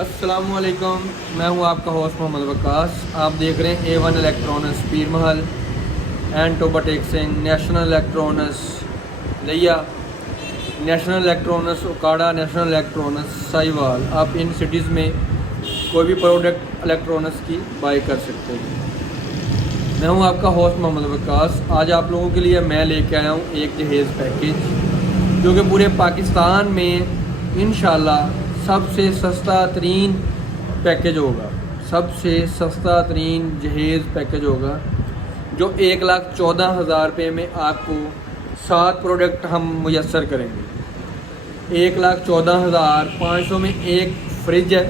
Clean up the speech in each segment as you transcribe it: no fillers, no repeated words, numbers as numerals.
अस्सलामुअलैकुम, मैं हूं आपका होस्ट मोहम्मद वकास। आप देख रहे हैं A1 electronics Pir Mahal and Toba Tek Singh, national electronics Layyah, national electronics Okara, national electronics Sahiwal. आप इन सिटीज़ में कोई भी प्रोडक्ट इलेक्ट्रॉनिक्स की बाई कर सकते हैं। मैं हूं आपका होस्ट मोहम्मद वकास। आज आप लोगों के लिए मैं लेके आया हूं एक जहेज़ पैकेज जो कि पूरे पाकिस्तान में इंशाल्लाह सबसे सस्ता तरीन पैकेज होगा। सबसे सस्ता तरीन जहेज़ पैकेज होगा जो 1,14,000 रुपये में आपको 7 प्रोडक्ट हम मुयस्सर करेंगे। 1,14,500 में एक फ्रिज है,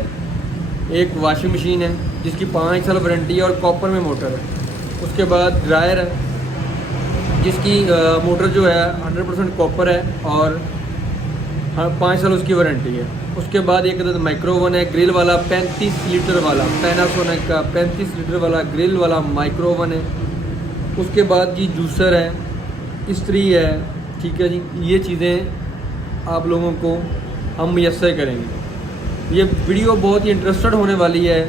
एक वॉशिंग मशीन है जिसकी 5 साल वारंटी है और कॉपर में मोटर है। उसके बाद ड्रायर है जिसकी मोटर जो है 100% कॉपर है और 5 साल उसकी वारंटी है। उसके बाद एक माइक्रो ओवन है, ग्रिल वाला 35 लीटर वाला, पैनासोनिक का 35 लीटर वाला ग्रिल वाला माइक्रो ओवन है। उसके बाद जी जूसर है, इस्त्री है, ठीक है जी। ये चीज़ें आप लोगों को हम मुयस्सर करेंगे। ये वीडियो बहुत ही इंटरेस्टेड होने वाली है।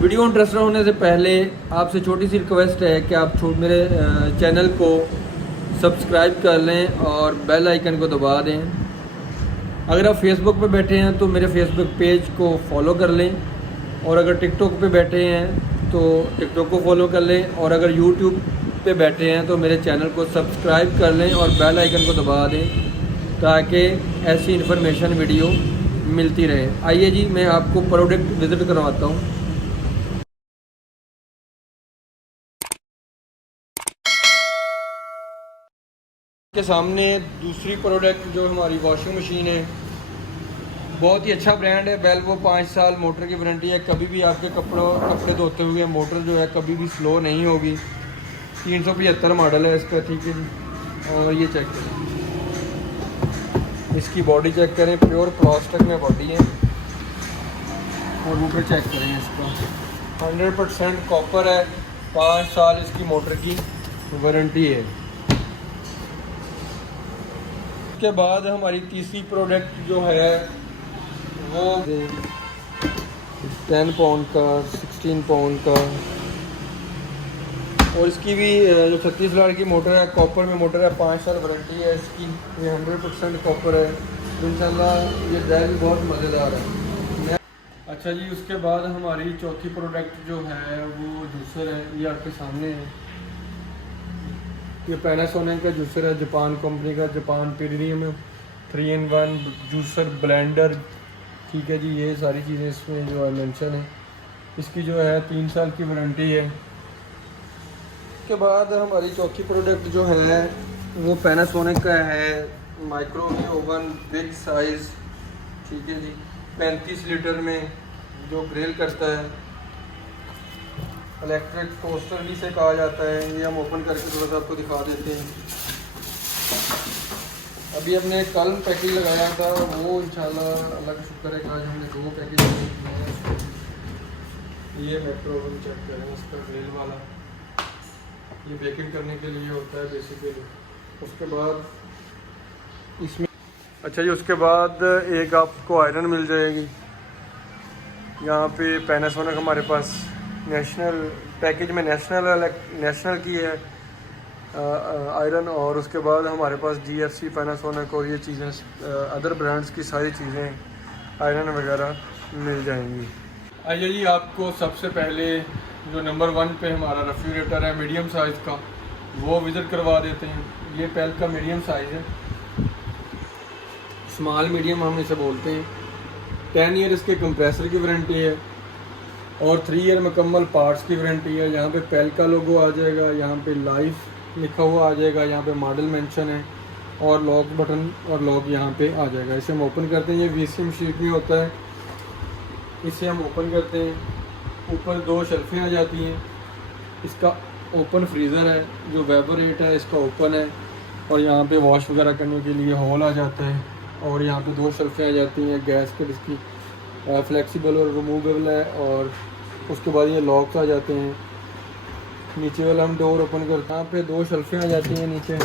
वीडियो इंटरेस्टेड होने से पहले आपसे छोटी सी रिक्वेस्ट है कि आप मेरे चैनल को सब्सक्राइब कर लें और बेल आइकन को दबा दें। अगर आप फेसबुक पे बैठे हैं तो मेरे फेसबुक पेज को फॉलो कर लें, और अगर टिकटॉक पे बैठे हैं तो टिकटॉक को फॉलो कर लें, और अगर यूट्यूब पे बैठे हैं तो मेरे चैनल को सब्सक्राइब कर लें और बेल आइकन को दबा दें ताकि ऐसी इन्फॉर्मेशन वीडियो मिलती रहे। आइए जी, मैं आपको प्रोडक्ट विज़िट करवाता हूँ। के सामने दूसरी प्रोडक्ट जो हमारी वॉशिंग मशीन है, बहुत ही अच्छा ब्रांड है बेल्वो। 5 साल मोटर की वारंटी है। कभी भी आपके कपड़े धोते हुए मोटर जो है कभी भी स्लो नहीं होगी। 375 मॉडल है इसका, ठीक है जी। और ये चेक करें, इसकी बॉडी चेक करें, प्योर प्लास्टिक में बॉडी है। और मोटर चेक करें, इसका 100% कॉपर है, 5 साल इसकी मोटर की वारंटी है। उसके बाद हमारी तीसरी प्रोडक्ट जो है वो 10 पाउंड का, 16 पाउंड का, और इसकी भी जो 36 वाट की मोटर है, कॉपर में मोटर है, 5 साल वारंटी है इसकी। ये 100% कॉपर है। इंशाल्लाह ये ड्राइव भी बहुत मज़ेदार है। अच्छा जी, उसके बाद हमारी चौथी प्रोडक्ट जो है वो जूसर है। ये आपके सामने है। ये पैनासोनिक का जूसर है, जापान कंपनी का, Japan premium 3-in-1 juicer blender, ठीक है जी। ये सारी चीज़ें इसमें जो है मेंशन है। इसकी जो है 3 साल की वारंटी है। उसके बाद हमारी चौथी प्रोडक्ट जो है वो पैनासोनिक का है, माइक्रोवेव ओवन बिग साइज़, ठीक है जी, 35 लीटर में, जो ग्रिल करता है। इलेक्ट्रिक टोस्टर भी से कहा जाता है। ये हम ओपन करके थोड़ा सा आपको दिखा देते हैं। अभी हमने कल पैकेज लगाया था, वो इंशाल्लाह अल्लाह का शुक्र है कि आज हमने 2 पैकेज लगाए। ये माइक्रो ओवन चेक करें, इसका ग्रिल वाला, ये बेकिंग करने के लिए होता है बेसिकली। उसके बाद इसमें अच्छा जी, उसके बाद एक आपको आयरन मिल जाएगी। यहाँ पे पैनासोनिक हमारे पास नेशनल पैकेज में नेशनल की है आयरन, और उसके बाद हमारे पास GFC, पैनासोनिक और ये चीज़ें अदर ब्रांड्स की सारी चीज़ें आयरन वगैरह मिल जाएंगी। आइए जी, आपको सबसे पहले जो नंबर 1 पे हमारा रेफ्रिजरेटर है मीडियम साइज़ का, वो विज़िट करवा देते हैं। ये पेल का मीडियम साइज़ है, स्मॉल मीडियम हम इसे बोलते हैं। 10 ईयर इसके कंप्रेसर की वारंटी है और 3 ईयर मुकम्मल पार्ट्स की वारंटी है। यहाँ पे पेल का लोगो आ जाएगा, यहाँ पे लाइफ लिखा हुआ आ जाएगा, यहाँ पे मॉडल मेंशन है, और लॉक बटन और लॉक यहाँ पे आ जाएगा। इसे हम ओपन करते हैं। ये VCM शीट में होता है, इसे हम ओपन करते हैं। ऊपर 2 शेल्फें आ जाती हैं। इसका ओपन फ्रीज़र है, जो वेबोरेट है इसका ओपन है, और यहाँ पे वॉश वगैरह करने के लिए होल आ जाता है। और यहाँ पे 2 शेल्फें आ जाती हैं। गैस के इसकी फ्लेक्सिबल और रिमूवेबल है। और उसके बाद ये लॉक्स आ जाते हैं। नीचे वाला हम डोर ओपन करते हैं, यहाँ पे 2 शेल्फें आ जाती हैं नीचे,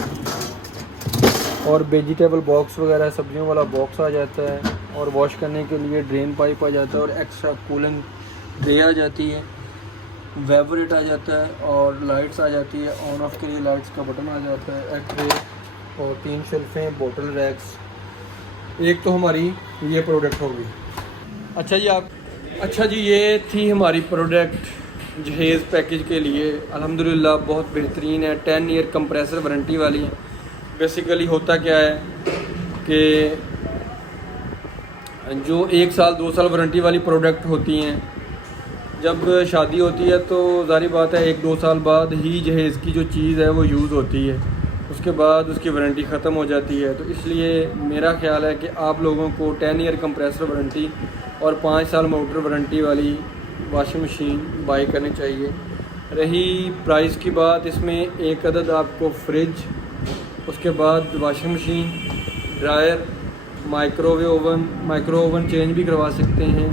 और वेजिटेबल बॉक्स वगैरह सब्जियों वाला बॉक्स आ जाता है। और वॉश करने के लिए ड्रेन पाइप आ जाता है और एक्स्ट्रा कूलिंग ट्रे आ जाती है, वेबरेट आ जाता है और लाइट्स आ जाती है। ऑन ऑफ के लिए लाइट्स का बटन आ जाता है, एक ट्रे और 3 शेल्फें, बोतल रैक्स। एक तो हमारी ये प्रोडक्ट होगी। अच्छा जी, ये थी हमारी प्रोडक्ट जहेज़ पैकेज के लिए। अल्हम्दुलिल्लाह बहुत बेहतरीन है, 10 ईयर कंप्रेसर वारंटी वाली है। बेसिकली होता क्या है कि जो 1 साल 2 साल वारंटी वाली प्रोडक्ट होती हैं, जब शादी होती है तो ज़ाहिर बात है 1-2 साल बाद ही जहेज़ की जो चीज़ है वो यूज़ होती है, उसके बाद उसकी वारंटी ख़त्म हो जाती है। तो इसलिए मेरा ख्याल है कि आप लोगों को 10 ईयर कंप्रेसर वारंटी और 5 साल मोटर वारंटी वाली वॉशिंग मशीन बाई करनी चाहिए। रही प्राइस की बात, इसमें एक अदद आपको फ्रिज, उसके बाद washing machine, dryer, micro oven change भी करवा सकते हैं,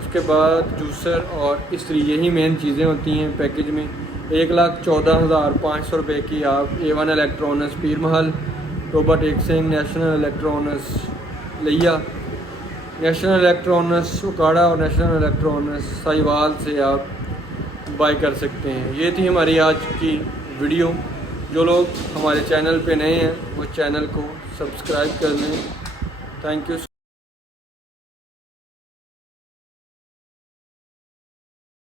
उसके बाद जूसर और इस्त्री, यही मेन चीज़ें होती हैं पैकेज में। 1,14,500 रुपये की आप A1 इलेक्ट्रॉनिक्स पीर महल, Toba टेक्सिंग, national electronics Layyah, national electronics उकाड़ा और नेशनल इलेक्ट्रॉनिक्स साहिवाल से आप बाई कर सकते हैं। ये थी हमारी आज की वीडियो। जो लोग हमारे चैनल पे नए हैं वो चैनल को सब्सक्राइब कर लें। Thank you.